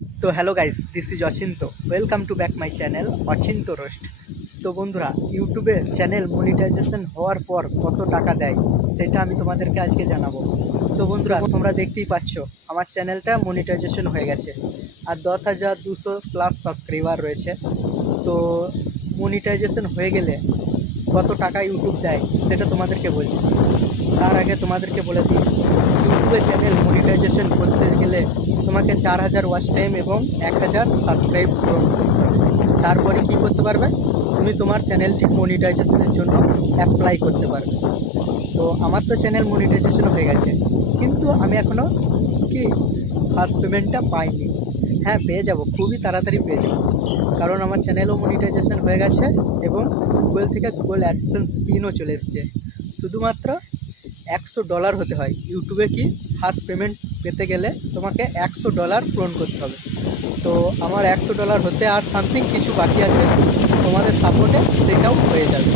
তো hello guys this is Achinta welcome to back my channel Achinta roast তো বন্ধুরা, ইউটিউবে চ্যানেল মনিটাইজেশন হওয়ার পর কত টাকা দেয়, সেটা আমি তোমাদেরকে আজকে জানাব। তো বন্ধুরা, তোমরা দেখতেই পাচ্ছ, আমার চ্যানেলটা মনিটাইজেশন হয়ে গেছে। আর দশ হাজার দুশো প্লাস সাবস্ক্রাইবার রয়েছে। তো মনিটাইজেশন হয়ে গেলে কত টাকা ইউটিউব দেয়, সেটা তোমাদেরকে বলছি। তার আগে তোমাদেরকে বলে দিই, ইউটিউবে চ্যানেল মনিটাইজেশন করতে তোমাকে চার হাজার ওয়াচ টাইম এবং এক হাজার সাবস্ক্রাইব পূরণ করতে হবে তারপরে কী করতে পারবে? তুমি তোমার চ্যানেলটি মনিটাইজেশনের জন্য অ্যাপ্লাই করতে পারবে। তো আমার তো চ্যানেল মনিটাইজেশন হয়ে গেছে। কিন্তু আমি এখনও কি ফার্স্ট পেমেন্টটা পাইনি। হ্যাঁ পেয়ে যাব, খুবই তাড়াতাড়ি পেয়ে যাব। কারণ আমার চ্যানেলও মনিটাইজেশন হয়ে গেছে এবং গুগল থেকে গুগল অ্যাডসেন্স পিনও চলে এসছে। শুধুমাত্র একশো ডলার হতে হয়। ইউটিউবে কি ফার্স্ট পেমেন্ট পেতে গেলে তোমাকে একশো ডলার পূরণ করতে হবে। তো আমার একশো ডলার হতে আর সামথিং কিছু বাকি আছে, তোমাদের সাপোর্টে সেটাও হয়ে যাবে।